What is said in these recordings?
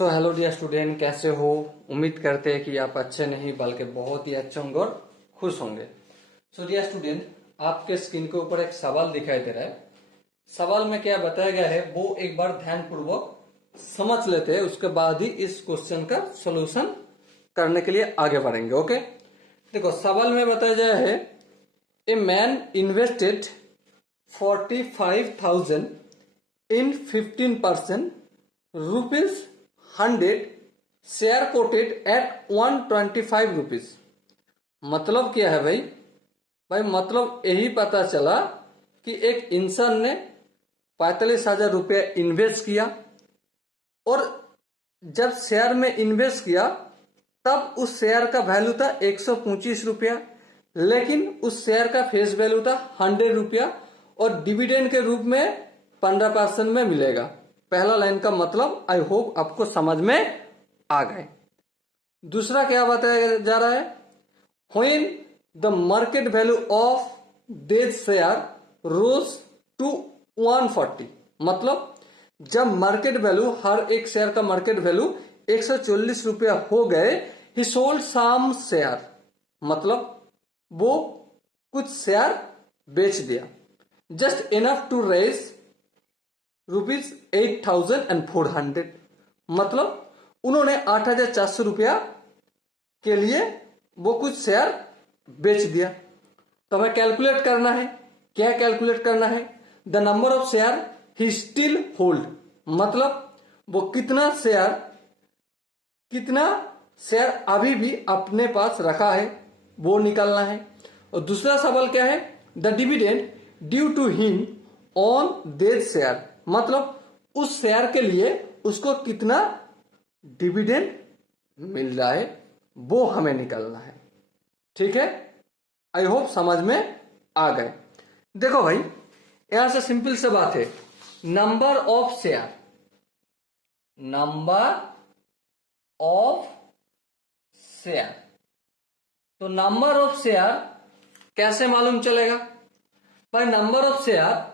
So hello dear student, कैसे हो? उम्मीद करते हैं कि आप अच्छे नहीं बल्कि बहुत ही अच्छे होंगे और खुश होंगे। सो डियर स्टूडेंट, आपके स्क्रीन के ऊपर एक सवाल दिखाई दे रहा है। सवाल में क्या बताया गया है वो एक बार ध्यानपूर्वक समझ लेते हैं, उसके बाद ही इस क्वेश्चन का सोल्यूशन करने के लिए आगे बढ़ेंगे। ओके, देखो सवाल में बताया गया है a man invested 45,000 in 15% rupees 100 share quoted at 125 rupees. मतलब क्या है भाई मतलब यही पता चला कि एक इंसान ने 45,000 रुपया इन्वेस्ट किया और जब शेयर में इन्वेस्ट किया तब उस शेयर का वैल्यू था 125 रुपया, लेकिन उस शेयर का फेस वैल्यू था 100 रुपया और डिविडेंड के रूप में 15% में मिलेगा। पहला लाइन का मतलब आई होप आपको समझ में आ गए। दूसरा क्या बताया जा रहा है, when the market value of this share rose to 140, मतलब जब मार्केट वैल्यू हर एक शेयर का मार्केट वैल्यू 140 रुपया हो गए, ही सोल्ड सम शेयर, मतलब वो कुछ शेयर बेच दिया। जस्ट इनफ टू रेज ₹8,400, मतलब उन्होंने 8,400 रुपया के लिए वो कुछ शेयर बेच दिया। तो हमें कैलकुलेट करना है, क्या कैलकुलेट करना है? The number of share he still hold, मतलब वो कितना शेयर अभी भी अपने पास रखा है वो निकालना है। और दूसरा सवाल क्या है, the dividend due to him on this share, मतलब उस शेयर के लिए उसको कितना डिविडेंड मिल रहा है वो हमें निकालना है। ठीक है, आई होप समझ में आ गए। देखो भाई, यहां से सिंपल से बात है, नंबर ऑफ शेयर तो नंबर ऑफ शेयर कैसे मालूम चलेगा भाई? नंबर ऑफ शेयर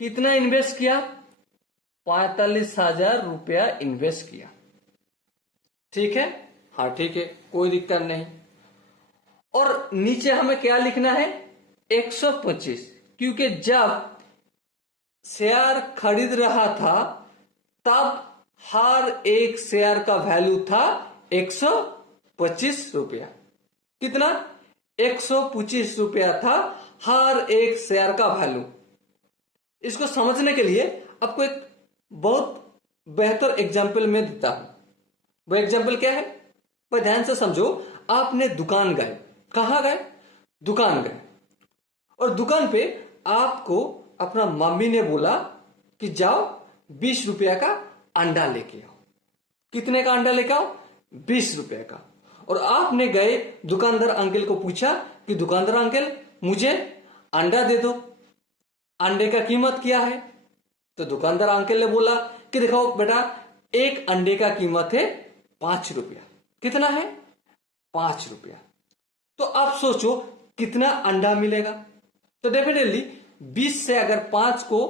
कितना इन्वेस्ट किया? 45,000 रुपया इन्वेस्ट किया। ठीक है, हाँ ठीक है, कोई दिक्कत नहीं। और नीचे हमें क्या लिखना है? 125, क्योंकि जब शेयर खरीद रहा था तब हर एक शेयर का वैल्यू था 125 रुपया। कितना? 125 रुपया था हर एक शेयर का वैल्यू। इसको समझने के लिए आपको एक बहुत बेहतर एग्जाम्पल में देता हूं। वो एग्जाम्पल क्या है भाई? ध्यान से समझो। आपने दुकान गए, कहां गए? दुकान गए, और दुकान पे आपको अपना मम्मी ने बोला कि जाओ 20 रुपया का अंडा लेके आओ। कितने का अंडा लेके आओ? 20 रुपया का। और आपने गए, दुकानदार अंकल को पूछा कि दुकानदार अंकल मुझे अंडा दे दो, अंडे का कीमत क्या है? तो दुकानदार अंकल ने बोला कि देखो बेटा, एक अंडे का कीमत है 5 रुपया। कितना है? 5 रुपया। तो आप सोचो कितना अंडा मिलेगा। तो डेफिनेटली 20 से अगर 5 को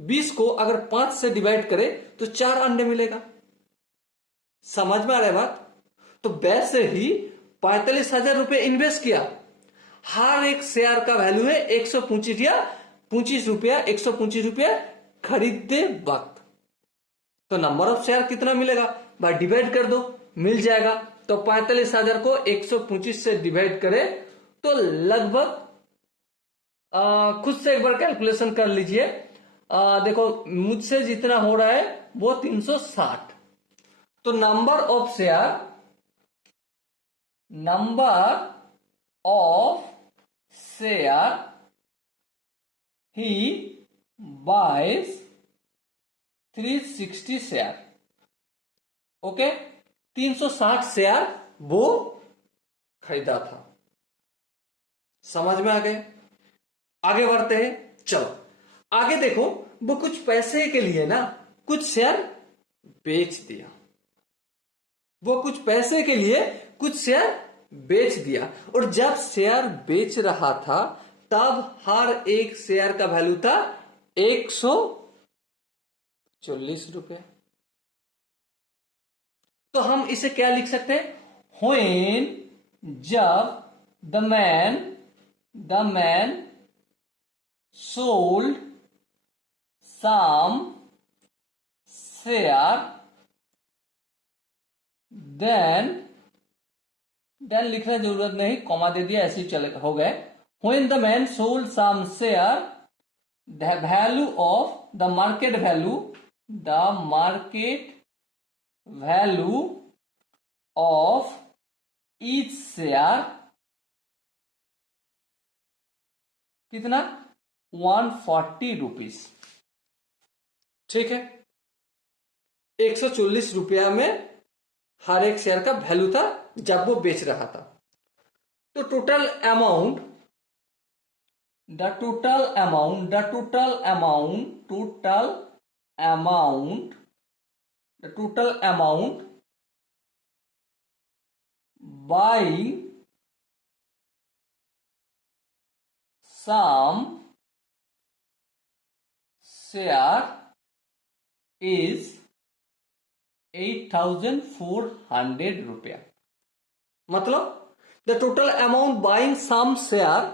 20 को अगर 5 से डिवाइड करे तो 4 अंडे मिलेगा। समझ में आ रहा है बात? तो वैसे ही 45,000 रुपये इन्वेस्ट किया, हर एक शेयर का वैल्यू है 125 रुपया 125 रुपया खरीदते वक्त। तो नंबर ऑफ शेयर कितना मिलेगा भाई? डिवाइड कर दो, मिल जाएगा। तो 45,000 को 125 से डिवाइड करे तो लगभग खुद से एक बार कैलकुलेशन कर लीजिए। देखो मुझसे जितना हो रहा है वो 360। तो number of share he buys 360 share. Okay, 360 share वो खरीदा था। समझ में आ गए? आगे बढ़ते हैं, चलो आगे देखो। वो कुछ पैसे के लिए ना कुछ शेयर बेच दिया। वो कुछ पैसे के लिए कुछ शेयर बेच दिया, और जब शेयर बेच रहा था तब हर एक शेयर का वैल्यू था ₹40। तो हम इसे क्या लिख सकते हैं? व्हेन, जब the man sold some share, then लिखने की जरूरत नहीं, कॉमा दे दिया, ऐसे ही चले हो गए। When the man sold some share, the value of the market value of each share कितना? ₹140। ठीक है, ₹140 में हर एक शेयर का वैल्यू था जब वो बेच रहा था। तो total amount buying some share is ₹8,400। मतलब the total amount buying some share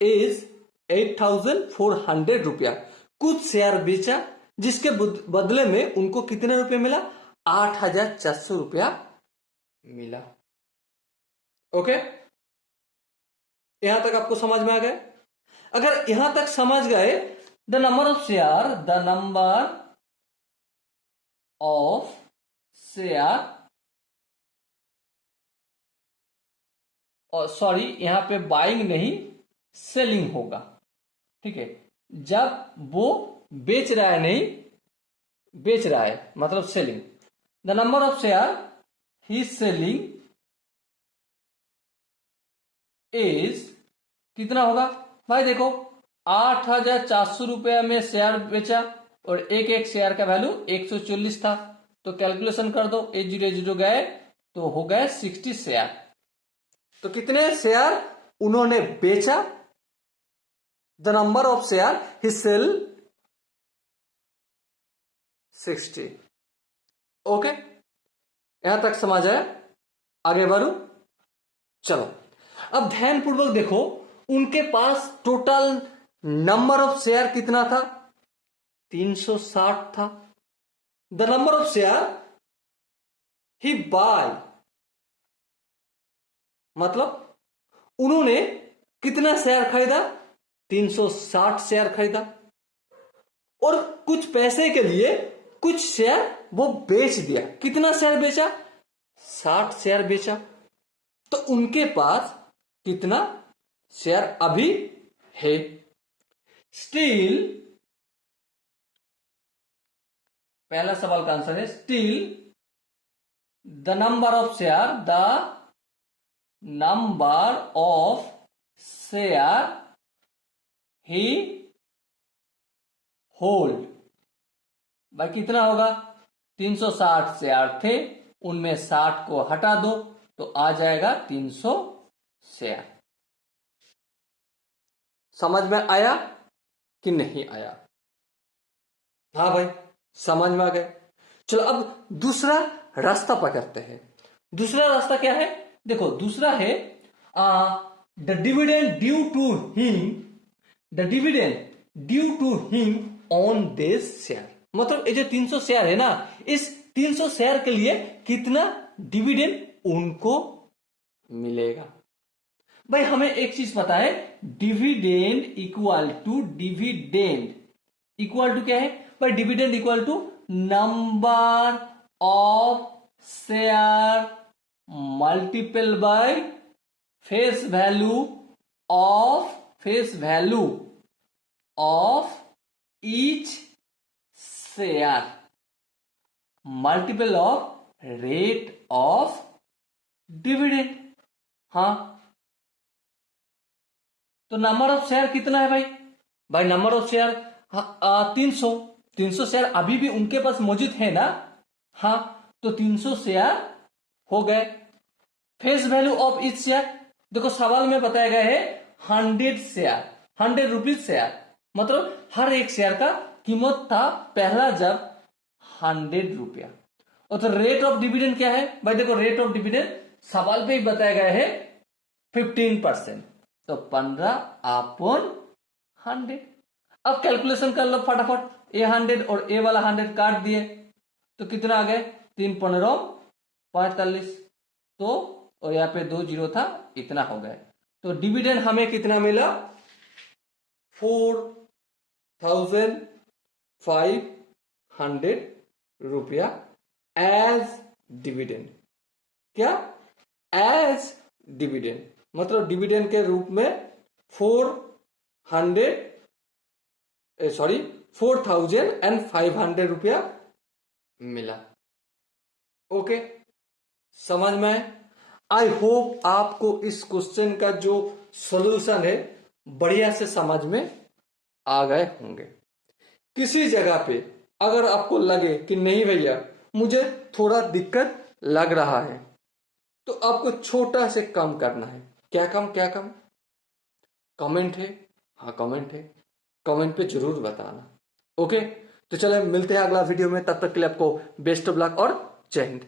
is ₹8,400। कुछ शेयर बेचा जिसके बदले में उनको कितने रुपए मिला? ₹8,400 मिला। ओके, यहां तक आपको समझ में आ गए? अगर यहां तक समझ गए, the number of share sorry, यहां पे बाइंग नहीं, सेलिंग होगा। ठीक है, जब वो बेच रहा है, नहीं बेच रहा है मतलब selling. The number of share he selling is कितना होगा भाई? देखो, ₹8,400 में शेयर बेचा और एक एक शेयर का वैल्यू 140 था। तो कैलकुलेशन कर दो, 800 गए तो हो गए 60 शेयर। तो कितने शेयर उन्होंने बेचा? The number of share he sell 60। Okay, यहां तक समझ आया? आगे बढ़ू, चलो अब ध्यानपूर्वक देखो, उनके पास टोटल नंबर ऑफ शेयर कितना था? 360 था। The number of share he buy, मतलब उन्होंने कितना शेयर खरीदा? 360 शेयर खरीदा। और कुछ पैसे के लिए कुछ शेयर वो बेच दिया। कितना शेयर बेचा? 60 शेयर बेचा। तो उनके पास कितना शेयर अभी है? स्टिल, पहला सवाल का आंसर है still the number of share he hold. भाई कितना होगा? 360 शेयर थे, उनमें 60 को हटा दो तो आ जाएगा 300 शेयर। समझ में आया कि नहीं आया? हाँ भाई, समझ में आ गए। चलो अब दूसरा रास्ता पकड़ते हैं। दूसरा रास्ता क्या है? देखो, दूसरा है the dividend due to him on this share. मतलब ये जो 300 शेयर है ना, इस 300 शेयर के लिए कितना डिविडेंड उनको मिलेगा? भाई हमें एक चीज पता है, डिविडेंड इक्वल टू क्या है भाई? Dividend equal to number of share multiple by face value of each share multiple of rate of dividend. हाँ, तो नंबर ऑफ शेयर कितना है भाई? भाई नंबर ऑफ शेयर 300 शेयर अभी भी उनके पास मौजूद है ना? हाँ, तो 300 शेयर हो गए। Face value of each share, देखो सवाल में बताया गया है 100 शेयर, 100 रुपीज शेयर, मतलब हर एक शेयर का कीमत था पहला जब रुपया। और तो रेट ऑफ डिविडेंड क्या है भाई, देखो रेट ऑफ डिविडेंड सवाल पे ही बताया गया है 15%, तो 15/100। अब कैलकुलेशन कर लो फटाफट, ए 100 और ए वाला 100 काट दिए तो कितना आ गए, 3×15 = 45, तो और यहाँ पे 2 जीरो था, इतना हो गया। तो डिविडेंड हमें कितना मिला, 4500 रुपया एज डिविडेंड। क्या, एज डिविडेंड, मतलब डिविडेंड के रूप में 4500 रुपया मिला। ओके, समझ में? आई होप आपको इस क्वेश्चन का जो सॉल्यूशन है बढ़िया से समझ में आ गए होंगे। किसी जगह पे अगर आपको लगे कि नहीं भैया मुझे थोड़ा दिक्कत लग रहा है, तो आपको छोटा से कम करना है। क्या कम, क्या कम? कमेंट है, हाँ कमेंट है, कमेंट पे जरूर बताना। ओके, तो चले मिलते हैं अगला वीडियो में, तब तक के लिए आपको बेस्ट ऑफ लक और जय हिंद।